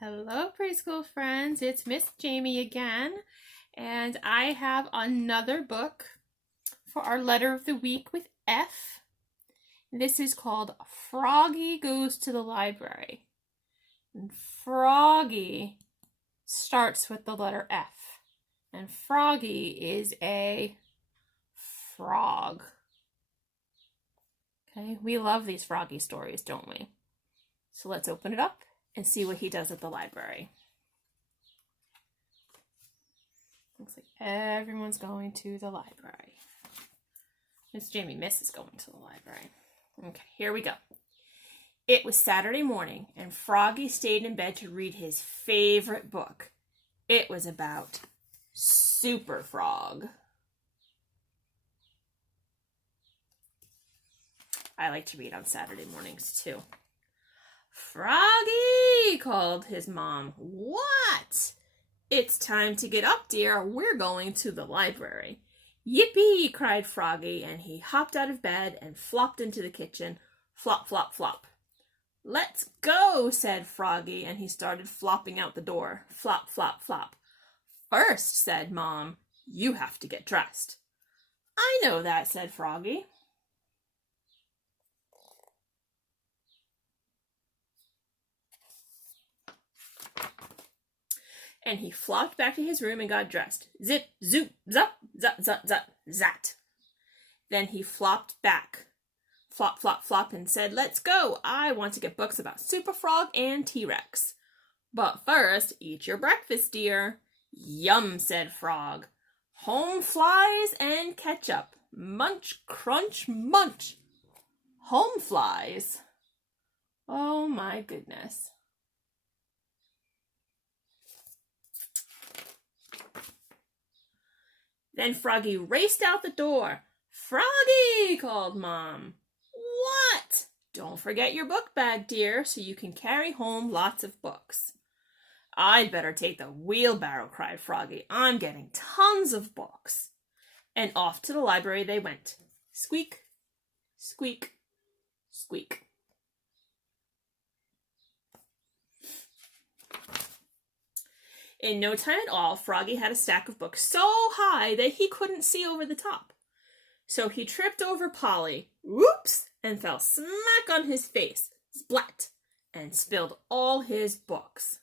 Hello, preschool friends. It's Miss Jamie again, and I have another book for our letter of the week with F. This is called Froggy Goes to the Library. And Froggy starts with the letter F, and Froggy is a frog. Okay, we love these Froggy stories, don't we? So let's open it up and see what he does at the library. Looks like everyone's going to the library. Miss Jamie misses going to the library. Okay, here we go. It was Saturday morning, and Froggy stayed in bed to read his favorite book. It was about Super Frog. I like to read on Saturday mornings too. Froggy, called his mom. What? It's time to get up, dear. We're going to the library. Yippee, cried Froggy, and he hopped out of bed and flopped into the kitchen. Flop, flop, flop. Let's go, said Froggy, and he started flopping out the door. Flop, flop, flop. First, said Mom, you have to get dressed. I know that, said Froggy. And he flopped back to his room and got dressed. Zip, zoop, zup, zut, zut, zut, zat. Then he flopped back. Flop, flop, flop, and said, let's go. I want to get books about Super Frog and T-Rex. But first, eat your breakfast, dear. Yum, said Frog. Home flies and ketchup. Munch, crunch, munch. Home flies. Oh my goodness. Then Froggy raced out the door. Froggy, called Mom. What? Don't forget your book bag, dear, so you can carry home lots of books. I'd better take the wheelbarrow, cried Froggy. I'm getting tons of books. And off to the library they went. Squeak, squeak, squeak. In no time at all, Froggy had a stack of books so high that he couldn't see over the top. So he tripped over Polly, whoops, and fell smack on his face, splat, and spilled all his books.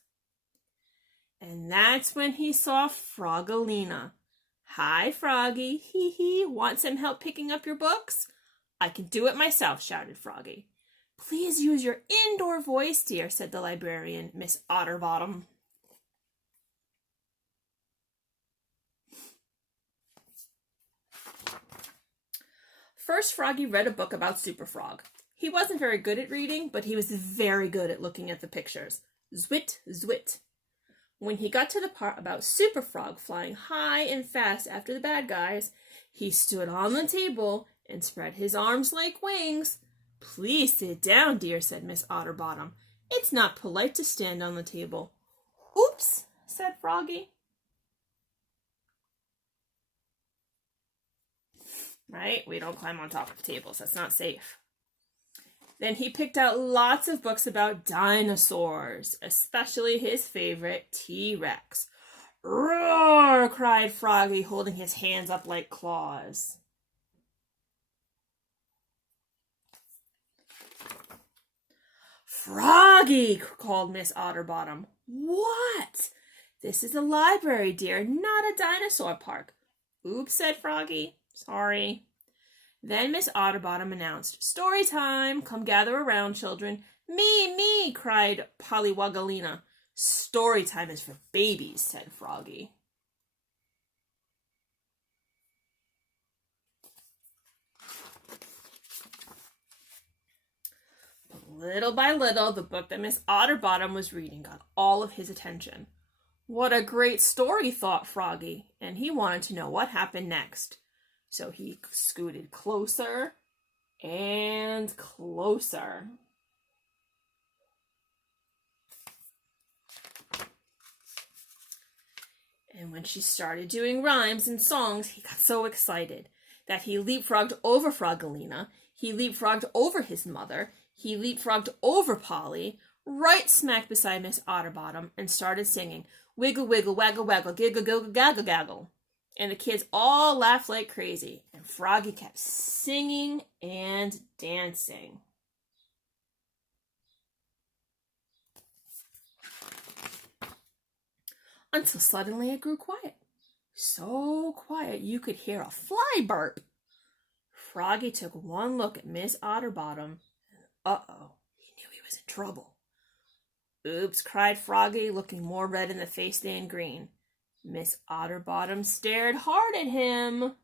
And that's when he saw Frogalina. Hi, Froggy, hee hee, want some help picking up your books? I can do it myself, shouted Froggy. Please use your indoor voice, dear, said the librarian, Miss Otterbottom. First, Froggy read a book about Super Frog. He wasn't very good at reading, but he was very good at looking at the pictures. Zwit, zwit. When he got to the part about Super Frog flying high and fast after the bad guys, he stood on the table and spread his arms like wings. Please sit down, dear, said Miss Otterbottom. It's not polite to stand on the table. Oops, said Froggy. Right? We don't climb on top of tables. That's not safe. Then he picked out lots of books about dinosaurs, especially his favorite, T-Rex. Roar, cried Froggy, holding his hands up like claws. Froggy, called Miss Otterbottom. What? This is a library, dear, not a dinosaur park. Oops, said Froggy. Sorry. Then Miss Otterbottom announced, story time! Come gather around, children. Me, cried Pollywogalina. Story time is for babies, said Froggy. Little by little, the book that Miss Otterbottom was reading got all of his attention. What a great story, thought Froggy, and he wanted to know what happened next. So he scooted closer and closer. And when she started doing rhymes and songs, he got so excited that he leapfrogged over Frogalina, he leapfrogged over his mother, he leapfrogged over Polly, right smack beside Miss Otterbottom and started singing, "Wiggle, wiggle, waggle, waggle, giggle, giggle, gaggle, gaggle." And the kids all laughed like crazy, and Froggy kept singing and dancing. Until suddenly it grew quiet. So quiet you could hear a fly burp. Froggy took one look at Miss Otterbottom, and uh-oh, he knew he was in trouble. "Oops," cried Froggy, looking more red in the face than green. Miss Otterbottom stared hard at him.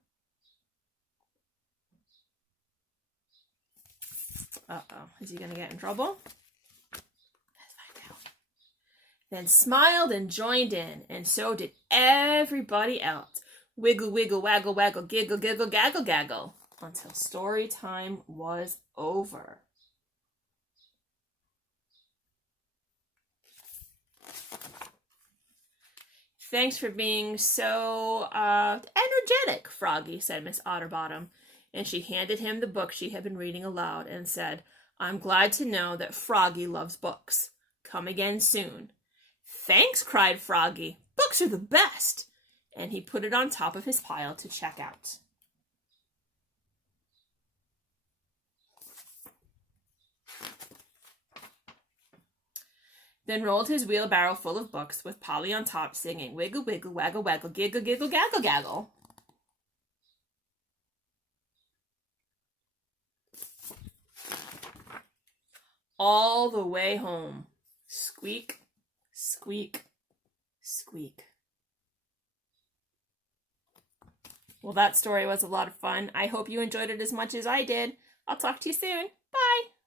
Uh-oh, is he going to get in trouble? Let's find out. Then smiled and joined in, and so did everybody else. Wiggle, wiggle, waggle, waggle, giggle, giggle, gaggle, gaggle, until story time was over. "Thanks for being so energetic, Froggy," said Miss Otterbottom, and she handed him the book she had been reading aloud and said, "I'm glad to know that Froggy loves books. Come again soon." "Thanks," cried Froggy. "Books are the best." And he put it on top of his pile to check out. Then rolled his wheelbarrow full of books with Polly on top singing, "Wiggle, wiggle, waggle, waggle, giggle, giggle, gaggle, gaggle." All the way home. Squeak, squeak, squeak. Well, that story was a lot of fun. I hope you enjoyed it as much as I did. I'll talk to you soon. Bye.